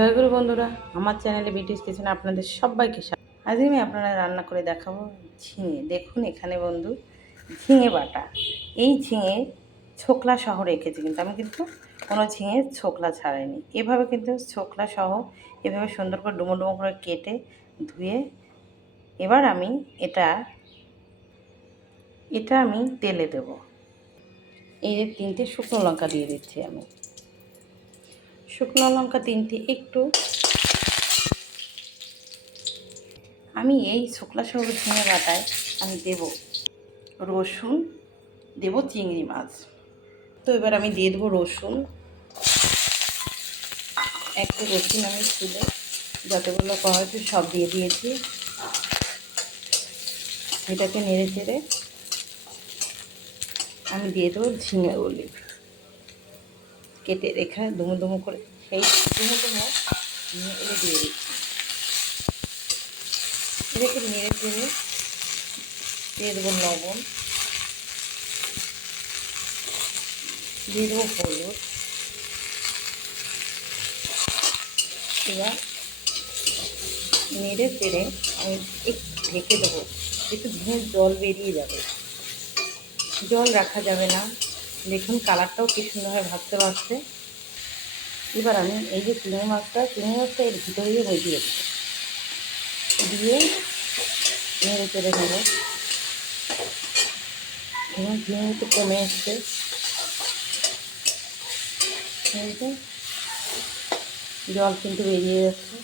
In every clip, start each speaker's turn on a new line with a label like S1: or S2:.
S1: জয়গুরু বন্ধুরা, আমার চ্যানেলে বিটিস কিচেনে আপনাদের সবাইকে। আজ আমি আপনারা রান্না করে দেখাবো ঝিঙে। দেখুন এখানে বন্ধু, ঝিঙে বাটা। এই ঝিঙে ছোকলা সহ রেখেছি কিন্তু আমি কিন্তু কোনো ঝিঙে ছোকলা ছাড়াইনি। এভাবে কিন্তু ছোকলা সহ এভাবে সুন্দর করে ডুমো ডুমো করে কেটে ধুয়ে এবার আমি এটা এটা আমি তেলে দেব। এই যে তিনটে শুকনো লঙ্কা দিয়ে দিচ্ছি আমি। শুকনো লঙ্কা তিনটে, একটু। আমি এই শুকলা সবুজ ঝিঙে বাটায় আমি দেব রসুন, দেব চিংড়ি মাছ। তো এবার আমি দিয়ে দেবো রসুন। একটু রসুন আমি তুলে যতগুলো করা হয়েছে সব দিয়ে দিয়েছি। এটাকে নেড়ে চেড়ে আমি দিয়ে দেবো ঝিঙে অলিভ কেটে রেখে দুমো দুমো করে সেই দুমো দুমো এনে দিয়ে দিচ্ছি। এটাকে নেড়ে চেড়ে দিয়ে দেবো লবণ, দিয়ে দেবো হলুদ, এবার নেড়ে চেড়ে আমি একটু ঢেকে দেবো। একটু ধুয়ে জল বেরিয়ে যাবে। জল রাখা যাবে না। দেখুন কালারটাও কি সুন্দরভাবে ভাবতে পারছে। এবার আমি এই যে চিংড়ি মাছটা চিংড়ি মাছটা এর ভিতরে দিয়ে বসিয়ে দেবো। দিয়ে নেড়ে চেড়ে নেব। এবং চিংড়ি একটু কমে এসছে। জল কিন্তু বেরিয়ে যাচ্ছে।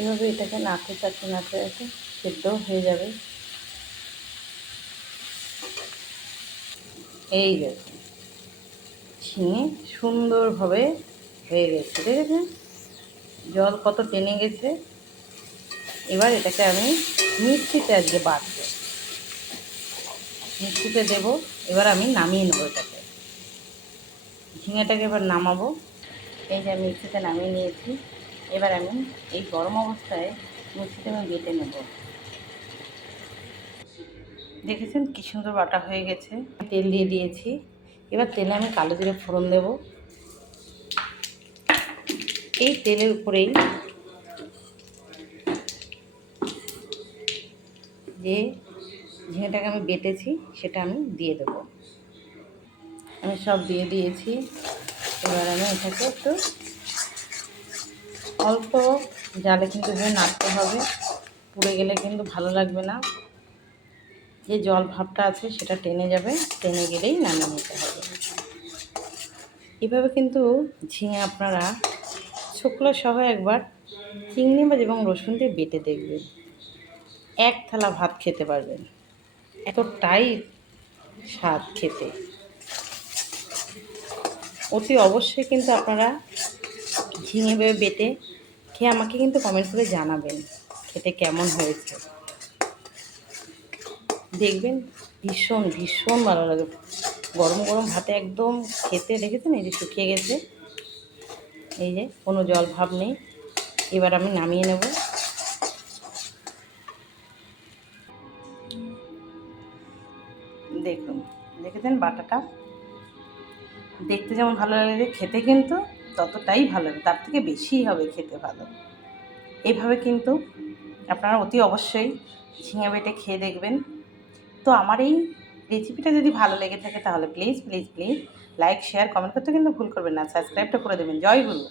S1: এভাবে এটাকে নাড়তে চাড়তে, নাড়তে নাড়তে সেদ্ধ হয়ে যাবে। এই দেখুন ঝিঙে সুন্দরভাবে হয়ে গেছে, দেখেছেন? জল কত টেনে গেছে। এবার এটাকে আমি মিক্সিতে আজকে বাটবো মিক্সিতে দেবো, এবার আমি নামিয়ে নেব এটাকে। ঝিঙেটাকে এবার নামাবো। এই যে আমি মিক্সিতে নামিয়ে নিয়েছি। এবার আমি এই গরম অবস্থায় মিক্সিতে আমি বেটে নেব। দেখেছেন কি সুন্দর বাটা হয়ে গেছে? তেল দিয়ে দিয়েছি। এবার তেলে আমি কালো জিরে ফোড়ন দেব। এই তেলের উপরেই যে ঝিঙেটাকে আমি বেটেছি, সেটা আমি দিয়ে দেব। আমি সব দিয়ে দিয়েছি। এবার আমি এটাকে একটু অল্প জালে কিন্তু নাড়তে হবে। পুড়ে গেলে কিন্তু ভালো লাগবে না। যে জল ভাবটা আছে সেটা টেনে যাবে, টেনে গেলেই নামিয়ে নিতে হবে। এভাবে কিন্তু ঝিঙে আপনারা শুকনো সহ একবার চিংড়ি মাছ এবং রসুন দিয়ে বেটে দেখবেন। এক থালা ভাত খেতে পারবেন। এতটাই স্বাদ খেতে। অতি অবশ্যই কিন্তু আপনারা ঝিঙে বেটে খেয়ে আমাকে কিন্তু কমেন্ট করে জানাবেন, খেতে কেমন হয়েছে। দেখবেন ভীষণ ভীষণ ভালো লাগে। গরম গরম ভাতে একদম খেতে দেখেছেন? এই যে শুকিয়ে গেছে। এই যে কোনো জল ভাব নেই। এবার আমি নামিয়ে নেব। দেখুন, দেখেছেন বাটাটা? দেখতে যেমন ভালো লাগে খেতে কিন্তু ততটাই ভালো লাগে। তার থেকে বেশিই হবে খেতে ভালো। এইভাবে কিন্তু আপনারা অতি অবশ্যই ঝিঙে বেটে খেয়ে দেখবেন। তো আমার এই রেসিপিটা যদি ভালো লেগে থাকে তাহলে please please please like share comment করতে কিন্তু ভুল করবেন না। সাবস্ক্রাইবটা করে দেবেন। জয় গুরু।